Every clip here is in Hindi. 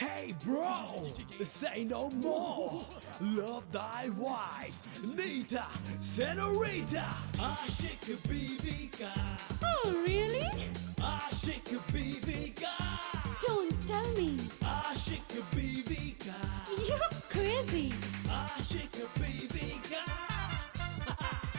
Hey bro, say no more. Love thy wife, Nita, Senorita. Aşık Bibika. Oh, really? Aşık Bibika. Don't tell me. Aşık Bibika. You're crazy. Aşık Bibika.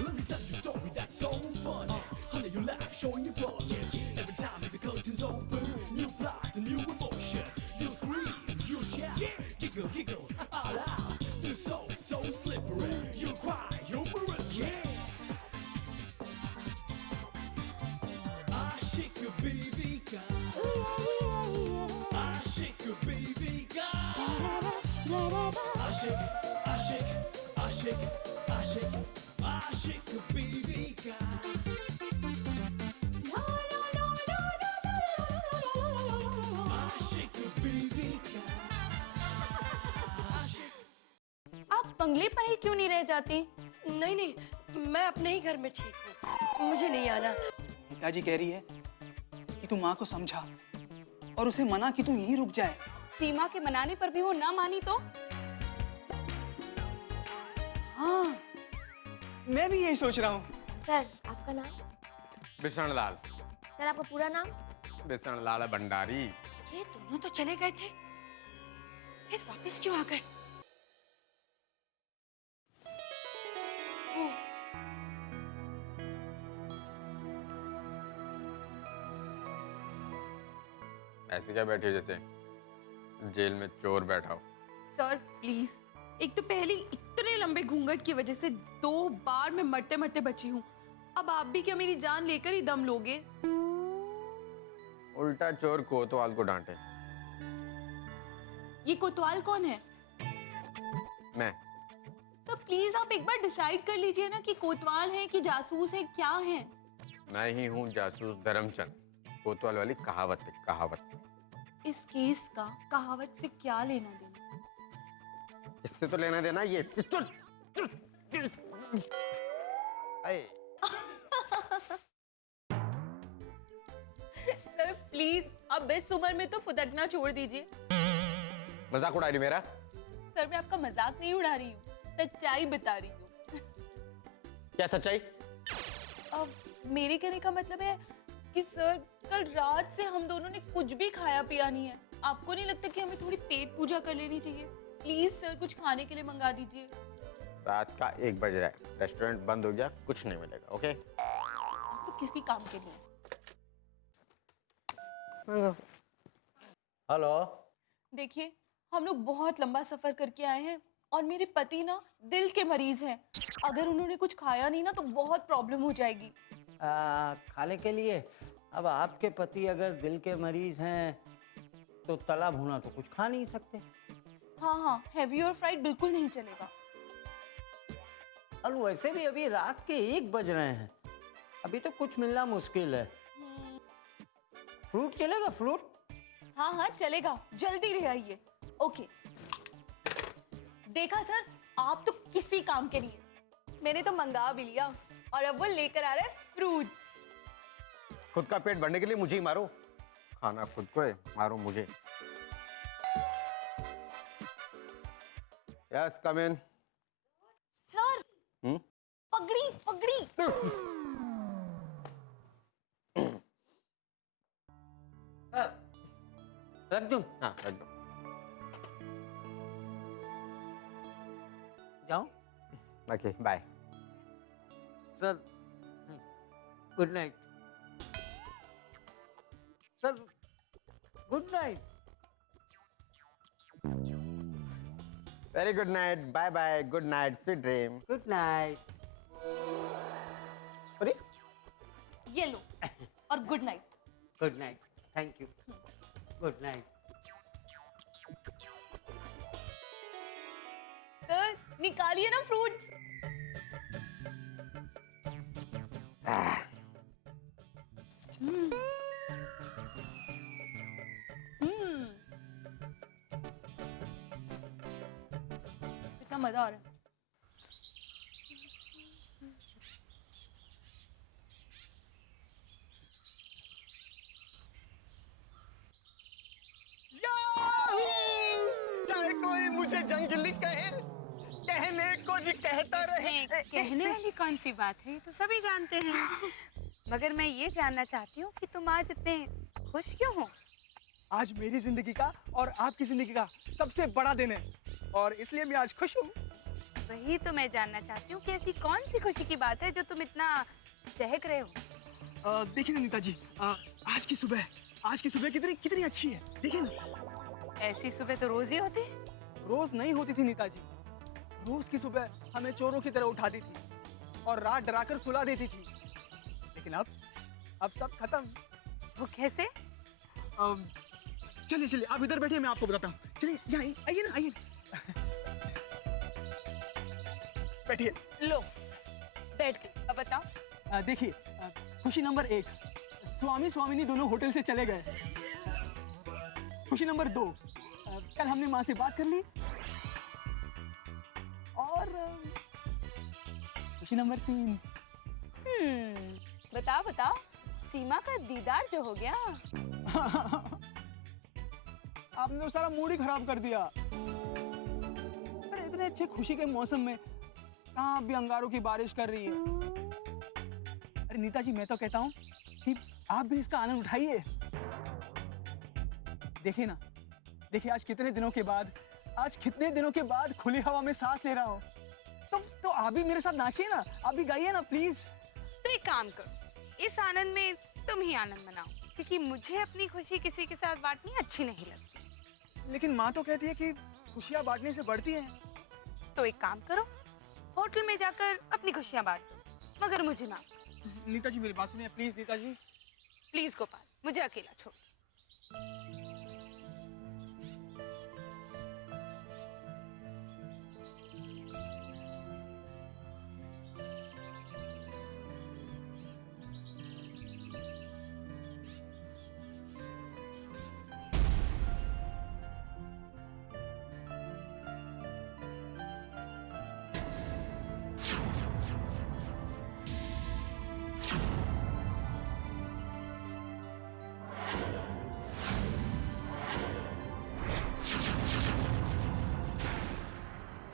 Let me tell you a story that's so funny. Honey, you laugh, showing your body. Every time the curtains open, new plot, a new emotion. You scream, you shout, giggle, giggle, all out. You're so slippery. You cry, humorous, yeah. Aşık Bibika. Aşık Bibika. Aşık, aşık, aşık, aşık, aşık Bibika. Aşık Bibika. आप बंगले पर ही क्यों नहीं रह जाती? नहीं नहीं, मैं अपने ही घर में ठीक हूँ, मुझे नहीं आना। पिताजी कह रही है कि तू माँ को समझा और उसे मना कि तू यहीं रुक जाए। सीमा के मनाने पर भी वो ना मानी तो? हाँ, मैं भी यही सोच रहा हूँ। सर, आपका नाम? बिसणलाल। सर, आपका पूरा नाम? बिसणलाल भंडारी। ये दोनों तो चले गए थे, फिर वापस क्यों आ गए? ऐसे क्या बैठी हो जैसे जेल में चोर बैठा हो? सर प्लीज, एक तो पहले इतने लंबे घूंघट की वजह से 2 बार मैं मरते मरते बची हूँ। अब आप भी क्या मेरी जान लेकर ही दम लोगे? उल्टा चोर कोतवाल को डांटे। ये कोतवाल कौन है? मैं। तो प्लीज आप एक बार डिसाइड कर लीजिए ना कि कोतवाल है कि जासूस है, क्या है? मैं ही हूँ जासूस धर्मचंद। कोतवाल वाली कहावत है, कहावत। इस केस का कहावत से क्या लेना देना? इससे तो लेना देना ये। सर प्लीज, अब इस उम्र में तो फुदकना छोड़ दीजिए। मजाक उड़ा रही मेरा? सर मैं आपका मजाक नहीं उड़ा रही हूँ, सच्चाई बता रही हूँ। क्या सच्चाई? अब मेरे कहने का मतलब है कि सर कल रात से हम दोनों ने कुछ भी खाया पिया नहीं है। आपको नहीं लगता कि हमें थोड़ी पेट पूजा कर लेनी चाहिए? प्लीज सर कुछ खाने के लिए मंगा दीजिए। रात का 1 बज रहा है, रेस्टोरेंट बंद हो गया, कुछ नहीं मिलेगा। ओके? तो किसी काम के लिए। हेलो। देखिए, हम लोग बहुत लंबा सफर करके आए हैं और मेरे पति ना दिल के मरीज हैं। अगर उन्होंने कुछ खाया नहीं ना तो बहुत प्रॉब्लम हो जाएगी। खाने के लिए अब आपके पति अगर दिल के मरीज हैं तो तला भुना तो कुछ खा नहीं सकते। हाँ, हैवी और फ्राइड बिल्कुल नहीं चलेगा। और वैसे भी अभी रात के 1 बज रहे हैं, अभी तो कुछ मिलना मुश्किल है। फ्रूट चलेगा? फ्रूट? हाँ चलेगा, जल्दी ले आइए। ओके। देखा सर, आप तो किसी काम के नहीं है। मैंने तो मंगा भी लिया और अब वो लेकर आ रहे हैं फ्रूट। खुद का पेट भरने के लिए मुझे ही मारो। खाना खुद को है, मारो मुझे। यस, कम इन। सर, पगड़ी पगड़ी। रख दूं? हाँ, रख दो। जाऊं? Okay, bye. Sir, good night. Sir, good night. Very good night, bye bye, good night, sweet dream. Good night. अरे ये लो और good night. Good night, thank you. Good night. Sir निकालिए ना फ्रूट्स। कितना मजा आ रहा है। मुझे जंगली कहे, कहने को जी कहता रहे। कहने वाली कौन सी बात है, ये तो सभी जानते हैं। मगर मैं ये जानना चाहती हूँ कि तुम आज इतने खुश क्यों हो? आज मेरी जिंदगी का और आपकी जिंदगी का सबसे बड़ा दिन है और इसलिए मैं आज खुश हूँ। वही तो मैं जानना चाहती हूँ कि ऐसी कौन सी खुशी की बात है जो तुम इतना चहक रहे हो? देखिए ना नीता जी, आज की सुबह कितनी अच्छी है, देखिए ना। ऐसी सुबह तो रोज ही होती। रोज नहीं होती थी नीता जी। रोज की सुबह हमें चोरों की तरह उठाती थी और रात डराकर सुला देती थी। लेकिन अब सब खत्म। वो कैसे? चलिए चलिए आप इधर बैठिए, मैं आपको बताता हूँ। चलिए यहाँ आइए ना, आइए। बैठिए। लो बैठ गई, अब बताओ। देखिए, खुशी नंबर 1, स्वामी स्वामिनी दोनों होटल से चले गए। खुशी नंबर 2, कल हमने माँ से बात कर ली। और खुशी नंबर 3, बताओ बताओ, सीमा का दीदार जो हो गया। आपने तो सारा मूड ही खराब कर दिया। अरे इतने अच्छे खुशी के मौसम में कहाँ भी अंगारों की बारिश कर रही है। अरे नीता जी, मैं तो कहता हूँ कि आप भी इसका आनंद उठाइए। देखिए ना, देखिए आज कितने दिनों के बाद खुली हवा में सांस ले रहा हूँ। तो आप भी मेरे साथ नाचिए ना, आप भी गाइए ना प्लीज। तो एक काम करो, इस आनंद में तुम ही आनंद मनाओ, क्योंकि मुझे अपनी खुशी किसी के साथ बांटनी अच्छी नहीं लगती। लेकिन माँ तो कहती है कि खुशियाँ बांटने से बढ़ती हैं। तो एक काम करो, होटल में जाकर अपनी खुशियाँ बांट दो, मगर मुझे माफ। नीता जी मेरी बात सुनिए प्लीज। नीता जी प्लीज गोपाल, मुझे अकेला छोड़।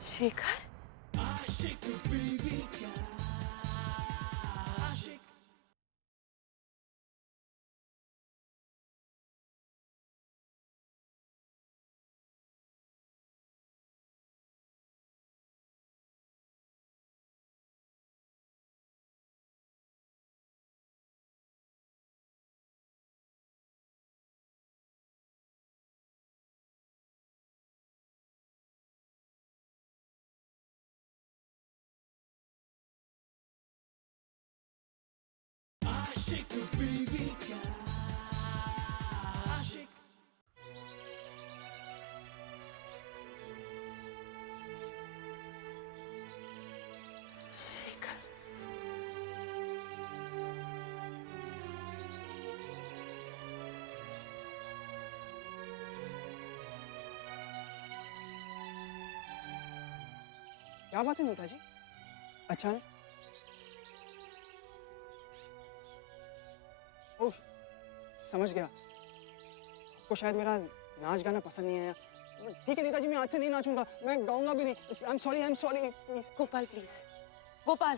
शेखर, आशिक बीवी का आशिक। आशिक बीवी का आशिक। शेखर, क्या बात है नीता जी, अचानक? ओह, समझ गया, आपको शायद मेरा नाच गाना पसंद नहीं आया। ठीक है नीता जी, मैं आज से नहीं नाचूंगा, मैं गाऊंगा भी नहीं। I am sorry please. Gopal please, Gopal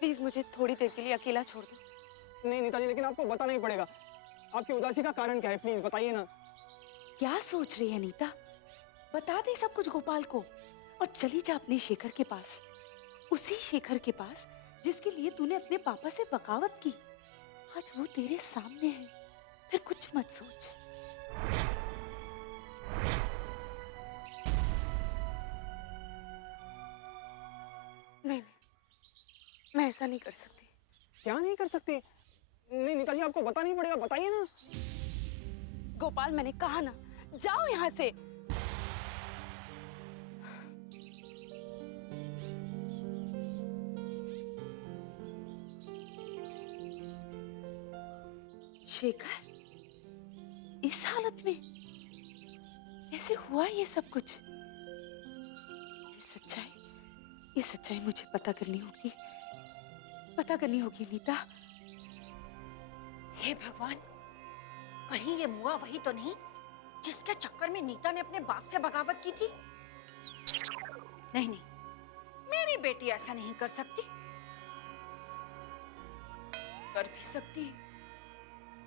please मुझे थोड़ी देर के लिए अकेला छोड़ दो। नहीं नीता जी, लेकिन आपको बताना ही पड़ेगा। आपकी उदासी का कारण क्या है, प्लीज बताइए ना। क्या सोच रही है नीता? बता दे सब कुछ गोपाल को और चली जा अपने शेखर के पास, उसी शेखर के पास जिसके लिए तूने अपने पापा से बगावत की। आज वो तेरे सामने है, फिर कुछ मत सोच। नहीं, मैं ऐसा नहीं कर सकती। क्या नहीं कर सकती? नहीं नीता जी, आपको बताना ही पड़ेगा, बताइए ना। गोपाल मैंने कहा ना, जाओ यहाँ से। शेखर, इस हालत में कैसे हुआ ये सब कुछ? ये सच्चाई मुझे पता करनी होगी नीता। हे भगवान, कहीं ये मुआ वही तो नहीं जिसके चक्कर में नीता ने अपने बाप से बगावत की थी? नहीं नहीं, मेरी बेटी ऐसा नहीं कर सकती। कर भी सकती है।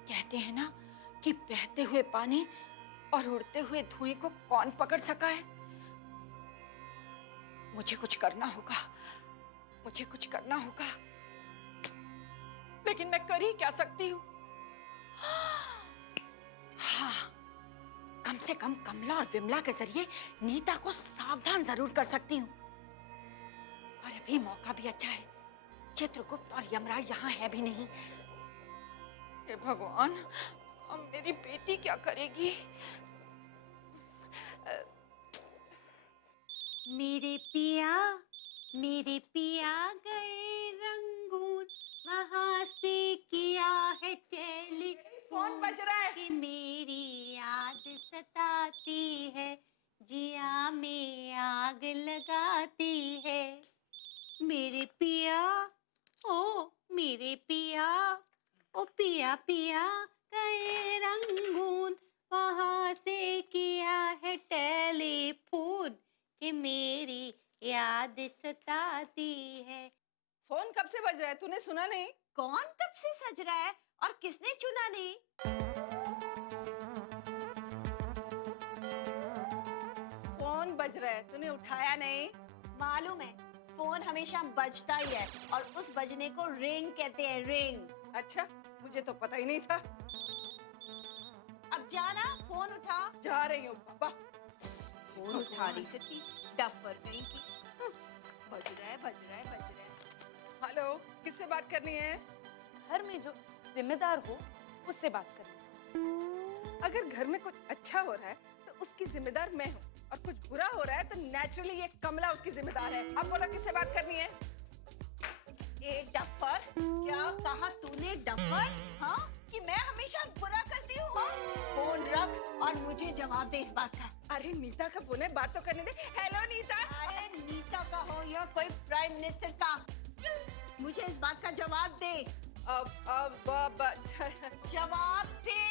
कहते हैं ना कि बहते हुए पानी और उड़ते हुए धुएं को कौन पकड़ सका है। मुझे कुछ करना होगा, मुझे कुछ करना होगा, लेकिन मैं कर ही क्या सकती हूँ। हाँ, कम से कम कमला और विमला के जरिए नीता को सावधान जरूर कर सकती हूँ। और अभी मौका भी अच्छा है, चित्रगुप्त और यमराज यहाँ है भी नहीं। हे भगवान, अब मेरी बेटी क्या करेगी? मेरे पिया गए रंगून, वहां से किया है टेलीफोन बज रहा है। कि मेरी याद सताती है, जिया में आग लगाती है। मेरे पिया, ओ मेरे पिया, ओ पिया पिया गए रंगून, वहां से किया है टेलीफोन कि मेरी याद सताती है। फोन कब से बज रहा है, तूने सुना नहीं? कौन कब से सज रहा है और किसने चुना नहीं? फोन बज रहा है, तूने उठाया नहीं? मालूम है, फोन हमेशा बजता ही है और उस बजने को रिंग कहते हैं, रिंग। अच्छा, मुझे तो पता ही नहीं था। अब जाना, फोन उठा। जा रही हूँ पापा। फोन उठा नहीं सकती, डफर कहीं की। बज रहा है, बज रहा है, बज रहा है। हेलो, किससे बात करनी है? घर में जो जिम्मेदार हो उससे बात करें। अगर घर में कुछ अच्छा हो रहा है तो उसकी जिम्मेदार मैं हूँ, और कुछ बुरा हो रहा है तो नेचुरली ये कमला उसकी जिम्मेदार है। अब बोलो किससे बात करनी है? ये डफर, क्या कहा तूने डफर? हाँ, कि मैं हमेशा बुरा करती हूँ? हाँ? फोन रख और मुझे जवाब दे इस बात का। अरे नीता का फोन है, बात तो करने दे। हेलो नीता। अरे नीता का हो या कोई प्राइम मिनिस्टर का, मुझे इस बात का जवाब दे। जवाब दे।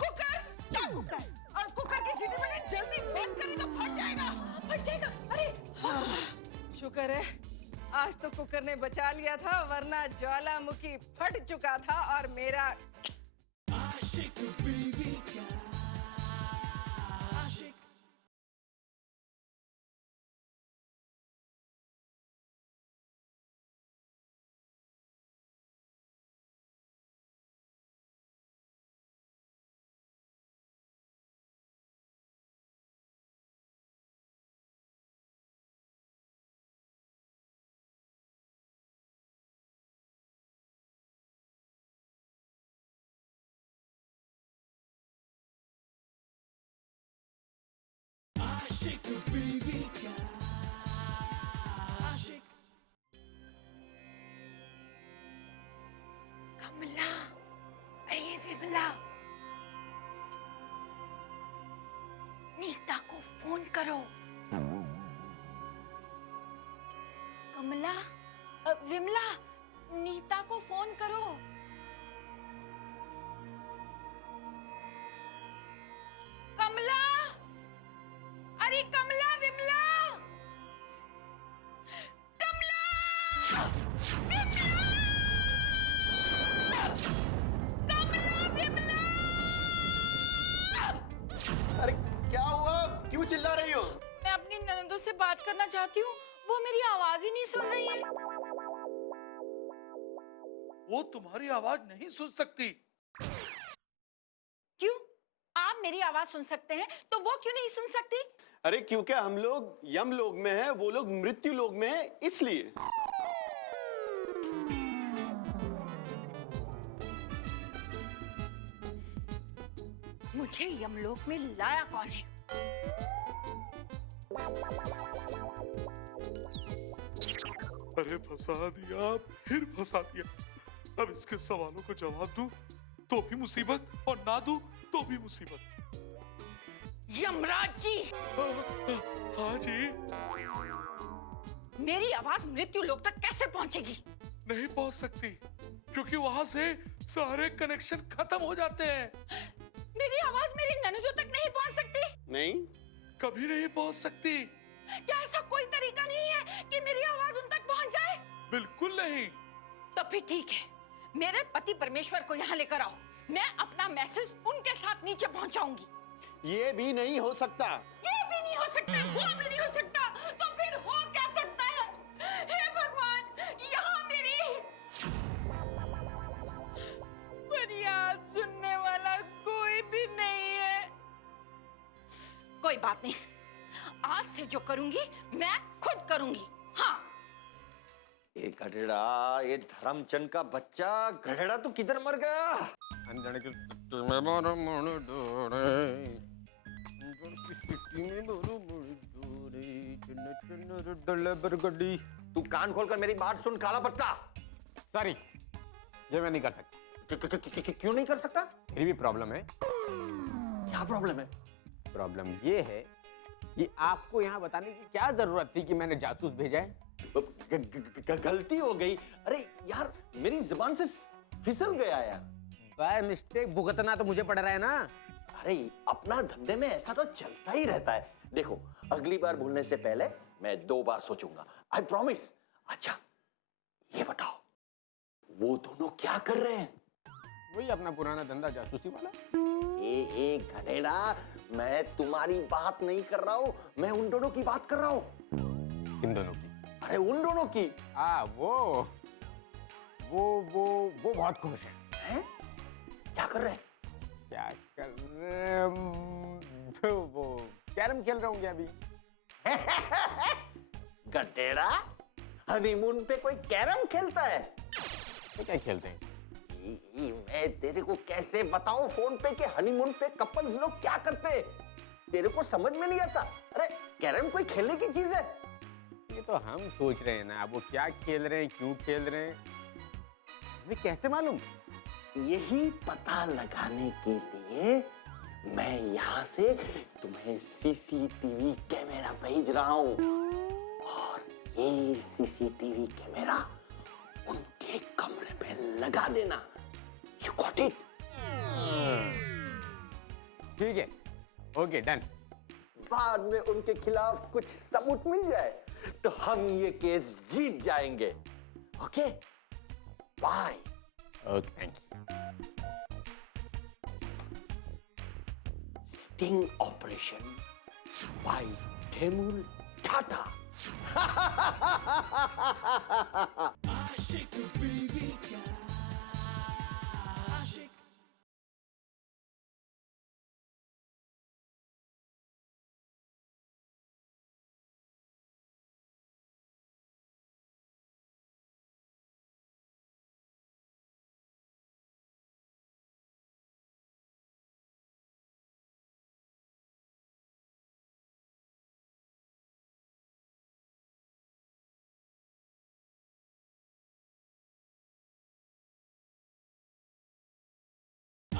कुकर, क्या कुकर? और कुकर की सीटी मैंने जल्दी बंद करी तो फट जाएगा। फट जाएगा? अरे शुक्र है आज तो कुकर ने बचा लिया था, वरना ज्वालामुखी फट चुका था और मेरा आशिक बीवी का आशिक। आशिक बीवी का आशिक। कमला, अरे विमला, नीता को फोन करो। कमला, विमला, नीता को फोन करो। कमला, अरे कमला, विमला, कमला, विमला, कमला, विमला। अरे क्या हुआ, क्यों चिल्ला रही हो? मैं अपनी ननदों से बात करना चाहती हूँ, वो मेरी आवाज ही नहीं सुन रही है। वो तुम्हारी आवाज नहीं सुन सकती। क्यों? आप मेरी आवाज सुन सकते हैं तो वो क्यों नहीं सुन सकती? अरे क्योंकि हम लोग यम लोग में हैं, वो लोग मृत्यु लोग में हैं, इसलिए। मुझे यमलोक में लाया कौन है? अरे फंसा दिया, फिर फंसा दिया। अब इसके सवालों को जवाब दूं तो भी मुसीबत, और ना दूं तो भी मुसीबत। यमराज जी, हाँ जी। मेरी आवाज मृत्यु लोक तक कैसे पहुंचेगी? नहीं पहुंच सकती, क्योंकि वहां से सारे कनेक्शन खत्म हो जाते हैं। मेरी आवाज मेरी ननदों तक नहीं पहुंच सकती? नहीं, कभी नहीं पहुंच सकती। क्या ऐसा कोई तरीका नहीं है कि मेरी आवाज उन तक पहुंच जाए? बिल्कुल नहीं। तो फिर ठीक है, मेरे पति परमेश्वर को यहाँ लेकर आओ। मैं अपना मैसेज उनके साथ नीचे पहुंचाऊंगी। ये भी नहीं हो सकता। ये भी नहीं हो सकता, वो भी नहीं हो सकता, तो फिर हो क्या सकता है? हे भगवान, यहाँ मेरी फरियाद सुनने वाला कोई भी नहीं है। कोई बात नहीं, आज से जो करूंगी मैं खुद करूंगी। हाँ, ये गधेड़ा, ये धर्मचंद का बच्चा गधेड़ा तो किधर मर गया? अंजन की सिटी में मारो मोड़ डोरे, अंजन की सिटी में मारो मोड़ डोरे, चुन चुन डले बरगड़ी। तू कान खोलकर मेरी बात सुन काला पत्ता। सॉरी, ये मैं नहीं कर सकता। क्यों नहीं कर सकता? फिर भी प्रॉब्लम है। क्या प्रॉब्लम है? प्रॉब्लम ये है कि आपको यहाँ बताने की क्या जरूरत थी कि मैंने जासूस भेजा है? गलती हो गई। अरे यार, मेरी जुबान से फिसल गया यार। बाय मिस्टेक भुगतना तो मुझे पड़ रहा है ना। अरे अपना धंधे में ऐसा तो चलता ही रहता है। देखो, अगली बार भूलने से पहले मैं 2 बार सोचूंगा। I promise. अच्छा, ये बताओ, वो दोनों क्या कर रहे हैं? वही अपना पुराना धंधा जासूसी वाला। ए घनेड़ा, मैं तुम्हारी बात नहीं कर रहा हूँ, मैं उन दोनों की बात कर रहा हूँ। किन दोनों की? अरे उन दोनों की। वो बहुत खुश है। क्या कर रहे हैं? क्या कर रहे तो वो कैरम खेल रहे होंगे अभी। गटेड़ा, हनीमून पे कोई कैरम खेलता है? तो क्या खेलते हैं? मैं तेरे को कैसे बताऊं फोन पे कि हनीमून पे कपल्स लोग क्या करते हैं? तेरे को समझ में नहीं आता। अरे कैरम कोई खेलने की चीज है? ये तो हम सोच रहे हैं ना, वो क्या खेल रहे हैं, क्यों खेल रहे हैं, हमें कैसे मालूम? यही पता लगाने के लिए मैं यहाँ से तुम्हें सीसीटीवी कैमरा भेज रहा हूँ, और ये सीसीटीवी कैमरा उनके कमरे में लगा देना। You got it? ठीक है, ओके डन। बाद में उनके खिलाफ कुछ सबूत मिल जाए तो हम ये केस जीत जाएंगे। Okay, bye. Okay, thank you. Sting operation by टेमुल Tata. Ashik baby ka, Ashik.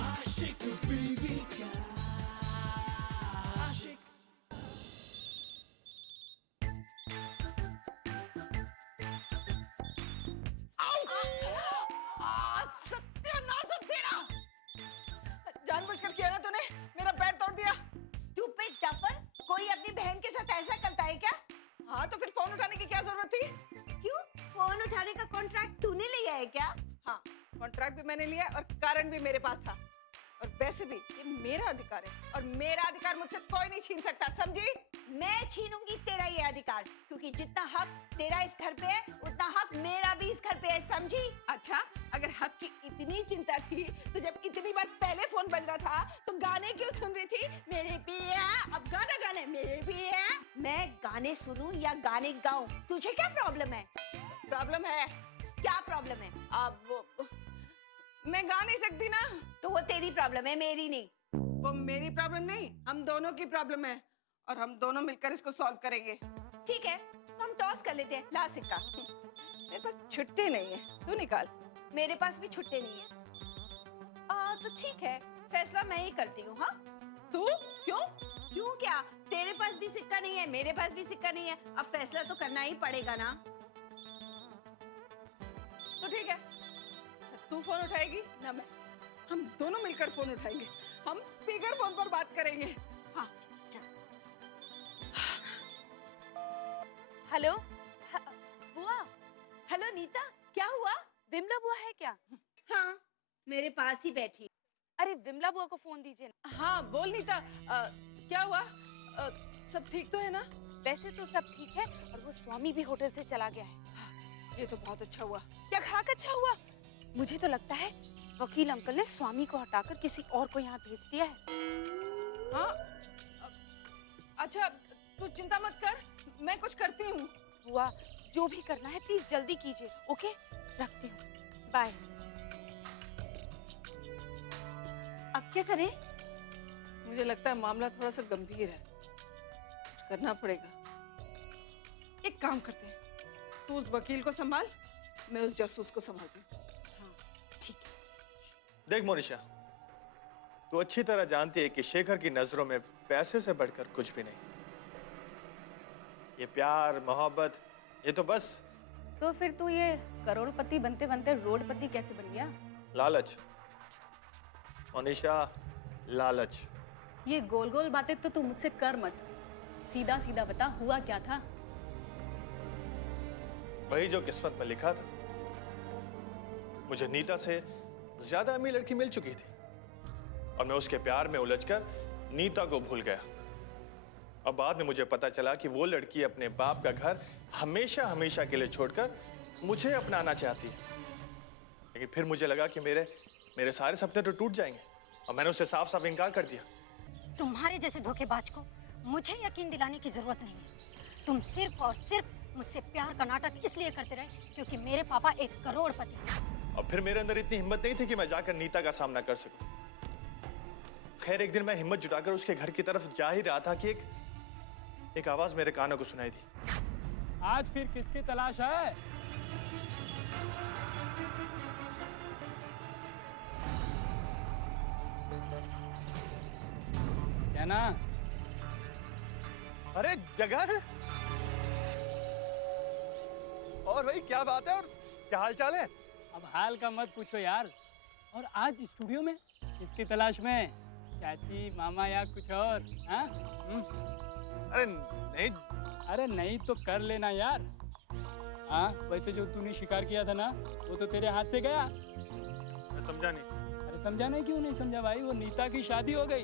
Ashik baby ka, Ashik. सत्यानाश हो तेरा! जानबूझकर किया ना तूने, मेरा पैर तोड़ दिया। स्टूपिड डफर, कोई अपनी बहन के साथ ऐसा करता है क्या? हाँ, तो फिर फोन उठाने की क्या जरूरत थी? क्यों? फोन उठाने का कॉन्ट्रैक्ट तूने लिया है क्या? हाँ, कॉन्ट्रैक्ट भी मैंने लिया और कारण भी मेरे पास था। और वैसे भी ये मेरा अधिकार है और मेरा अधिकार मुझसे कोई नहीं छीन सकता, समझी? मैं छीनूंगी तेरा ये अधिकार, क्योंकि जितना हक तेरा इस घर पे है उतना हक मेरा भी इस घर पे है, समझी? अच्छा, अगर हक की इतनी चिंता थी तो जब इतनी बार पहले फोन बज रहा था तो गाने क्यों सुन रही थी? मेरे पिया, अब गाना गाने मेरे पिया। मैं गाने सुनूं या गाने गाऊं, तुझे क्या प्रॉब्लम है? प्रॉब्लम है। क्या प्रॉब्लम है? अब मैं गा नहीं सकती ना, तो वो तेरी प्रॉब्लम है, मेरी नहीं। वो मेरी प्रॉब्लम नहीं, हम दोनों की प्रॉब्लम है और हम दोनों मिलकर इसको सॉल्व करेंगे। ठीक है, तो हम टॉस कर लेते हैं। ला सिक्का। मेरे पास छुट्टी नहीं है, तू निकाल। मेरे पास भी छुट्टे नहीं है। तो ठीक है, फैसला मैं ही करती हूँ। हाँ, तू? क्यों? क्यों क्या? तेरे पास भी सिक्का नहीं है, मेरे पास भी सिक्का नहीं है, अब फैसला तो करना ही पड़ेगा ना। तो ठीक है, तू फोन उठाएगी ना मैं, हम दोनों मिलकर फोन उठाएंगे, हम स्पीकर फोन पर बात करेंगे। हाँ, चल। हेलो बुआ, हेलो नीता, क्या हुआ? विमला बुआ है क्या? हाँ, मेरे पास ही बैठी। अरे विमला बुआ को फोन दीजिए ना। हाँ, बोल नीता, क्या हुआ? सब ठीक तो है ना? वैसे तो सब ठीक है और वो स्वामी भी होटल से चला गया है। ये तो बहुत अच्छा हुआ। क्या खाक अच्छा हुआ? मुझे तो लगता है वकील अंकल ने स्वामी को हटाकर किसी और को यहाँ भेज दिया है। हाँ, अच्छा तू चिंता मत कर, मैं कुछ करती हूँ। बुआ जो भी करना है प्लीज जल्दी कीजिए। ओके, रखती हूँ, बाय। अब क्या करें? मुझे लगता है मामला थोड़ा सा गंभीर है, कुछ करना पड़ेगा। एक काम करते हैं, तू उस वकील को संभाल, मैं उस जासूस को संभालती हूँ। हाँ, ठीक है। देख मोनिशा, तू अच्छी तरह जानती है कि शेखर की नजरों में पैसे से बढ़कर कुछ भी नहीं। ये प्यार मोहब्बत, ये तो बस। तो फिर तू ये करोड़पति बनते बनते रोडपति कैसे बन गया? लालच मोनिशा, लालच। ये गोल गोल बातें तो तू मुझसे कर मत, सीधा सीधा बता हुआ क्या था? वही जो किस्मत में लिखा था। मुझे नीता से ज्यादा अमीर लड़की मिल चुकी थी और मैं उसके प्यार में उलझकर नीता को भूल गया। और बाद में मुझे पता चला कि वो लड़की अपने बाप का घर हमेशा हमेशा के लिए छोड़कर मुझे अपनाना चाहती है। लेकिन फिर मुझे लगा कि मेरे सारे सपने तो टूट जाएंगे और मैंने उससे साफ साफ इनकार कर दिया। तुम्हारे जैसे धोखेबाज को मुझे यकीन दिलाने की जरूरत नहीं है। तुम सिर्फ और सिर्फ मुझसे प्यार का नाटक इसलिए करते रहे क्योंकि मेरे पापा एक करोड़पति हैं। और फिर मेरे अंदर इतनी हिम्मत नहीं थी कि मैं जाकर नीता का सामना कर सकूं। खैर एक दिन मैं हिम्मत जुटाकर उसके घर की तरफ जा ही रहा था कि एक आवाज मेरे कानों को सुनाई दी। आज फिर किसकी तलाश है? सेना। अरे जगन, और भाई क्या बात है और क्या हाल चाल है? अब हाल का मत पूछो यार। और आज स्टूडियो में किसकी तलाश में? चाची, मामा या कुछ और? हाँ? अरे नहीं। अरे नहीं तो कर लेना यार। हाँ, वैसे जो तूने शिकार किया था ना, वो तो तेरे हाथ से गया। मैं समझा नहीं। अरे समझाने क्यों नहीं समझा भाई, वो नीता की शादी हो गई।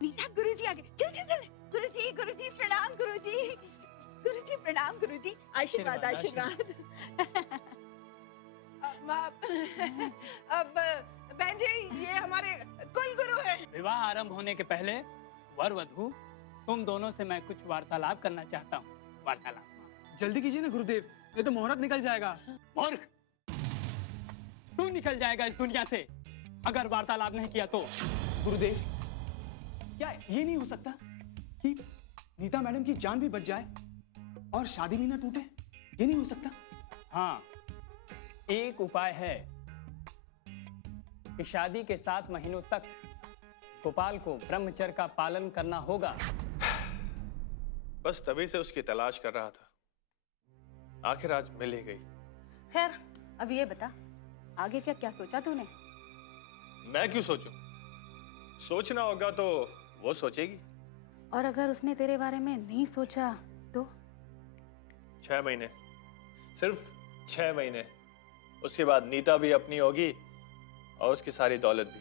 नीता, गुरुजी आ गए। चल चल चल। गुरुजी प्रणाम। गुरुजी प्रणाम। गुरुजी आशीर्वाद आशीर्वाद। अब बहन जी, ये हमारे कुल गुरु है। विवाह आरंभ होने के पहले वर वधू तुम दोनों से मैं कुछ वार्तालाप करना चाहता हूँ। वार्तालाप जल्दी कीजिए ना गुरुदेव, नहीं तो मुहूर्त निकल जाएगा। मूर्ख, तू निकल जाएगा इस दुनिया से अगर वार्तालाप नहीं किया तो। गुरुदेव, क्या ये नहीं हो सकता कि नीता मैडम की जान भी बच जाए और शादी भी ना टूटे? ये नहीं हो सकता? हाँ, एक उपाय है कि शादी के 7 महीनों तक गोपाल को ब्रह्मचर्य का पालन करना होगा। बस तभी से उसकी तलाश कर रहा था, आखिर आज मिल ही गई। खैर अब ये बता, आगे क्या क्या सोचा तूने? मैं क्यों सोचूं? सोचना होगा तो वो सोचेगी। और अगर उसने तेरे बारे में नहीं सोचा तो? 6 महीने, सिर्फ 6 महीने। उसके बाद नीता भी अपनी होगी और उसकी सारी दौलत भी।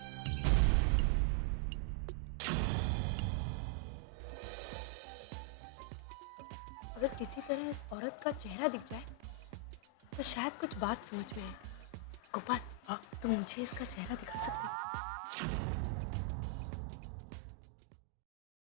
अगर किसी तरह इस औरत का चेहरा दिख जाए तो शायद कुछ बात समझ में आए। गोपाल, तुम मुझे इसका चेहरा दिखा सकते हो?